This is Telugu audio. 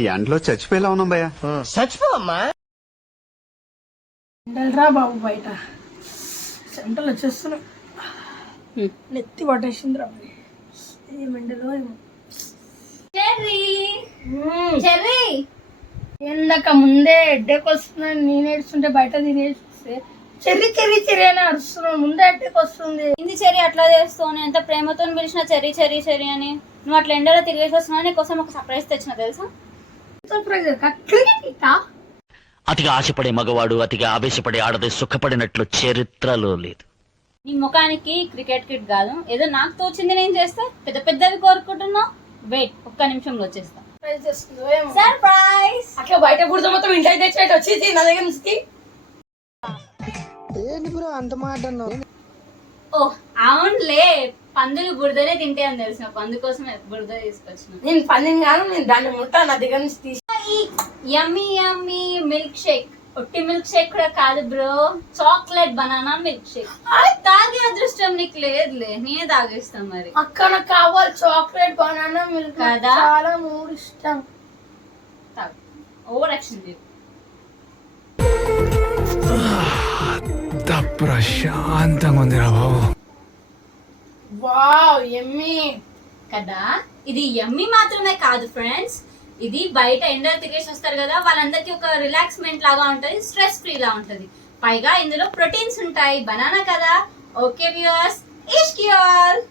ఈ ఎండలో చచ్చిపోయేలా ఉన్నాం భయ్యా. చచ్చిపోవమ్మా. ఎండలరా బాబు బయట చెమటలు వచ్చేస్తున్నాయి. నెత్తి పట్టేసిందిరా మరి. ఏం ఎండలో ఏమో. చెర్రీ ఎందాక ముందే హెడ్డేక్ వస్తుందని నేను ఏడుస్తుంటే బయట తినేస్తే చెర్రీ చెర్రీ చెర్రీ అని అరుస్తున్నాను. ముందే హెడ్డేక్ వస్తుంది. ఇంది చెర్రీ అట్లా చేస్తావు. నేను ఎంత ప్రేమతో పిలిచిన చెర్రీ చెర్రీ చెర్రీ అని. నువ్వు అట్లా ఎండలో తిరిగేసి వస్తున్నావు. నీకోసం ఒక సర్ప్రైజ్ తెచ్చిన తెలుసా? సర్ప్రైజ్ అతిగా ఆశపడే మగవాడు అతిగా ఆవేశపడే ఆడది సుఖపడినట్లు చరిత్రలో లేదు. నీ ముఖానికి క్రికెట్ కిట్ కాదు, ఏదో నాకు తోచింది నేను చేస్తే పెద్ద పెద్దవి కోరుకుంటున్నావు. వెయిట్, ఒక్క నిమిషంలో వచ్చేస్తా. సర్ప్రైజ్. అట్లా బయట బుడత మొత్తం ఇంట్లో తెచ్చినట్టు వచ్చేసి నా దగ్గర నుంచి. ఓ అవునులే, పందులు బురదనే తింటే అని తెలిసిన నాకు, అందుకోసం బురద తీసుకొచ్చిన. నేను పందిని కాదు, నేను దాన్ని ముట్టా నా దగ్గర నుంచి తీసి. యమ్మీ యమ్మీ మిల్క్ షేక్. ఒట్టి మిల్క్ షేక్ కూడా కాదు bro, chocolate banana milk shake. తాగే అదృష్టం నీకు లేదులే, నేనే తాగేస్తాను మరి. అక్కడ నాకు కావాలి చాక్లెట్ బనానా మిల్క్ కదా, చాలా మూడు ఇష్టం. తాగు, ఓవర్ యాక్షన్ లేదు. ప్రశాంతంగా ఉందిరా బాబు. వావ్ యమ్మీ కదా. ఇది యమ్మీ మాత్రమే కాదు ఫ్రెండ్స్, ఇది బయట ఎండలు తిరిగేసి వస్తారు కదా, వాళ్ళందరికీ ఒక రిలాక్స్మెంట్ లాగా ఉంటది, స్ట్రెస్ ఫ్రీ లా ఉంటది. పైగా ఇందులో ప్రోటీన్స్ ఉంటాయి, బనానా కదా. Okay viewers, Ishq you all.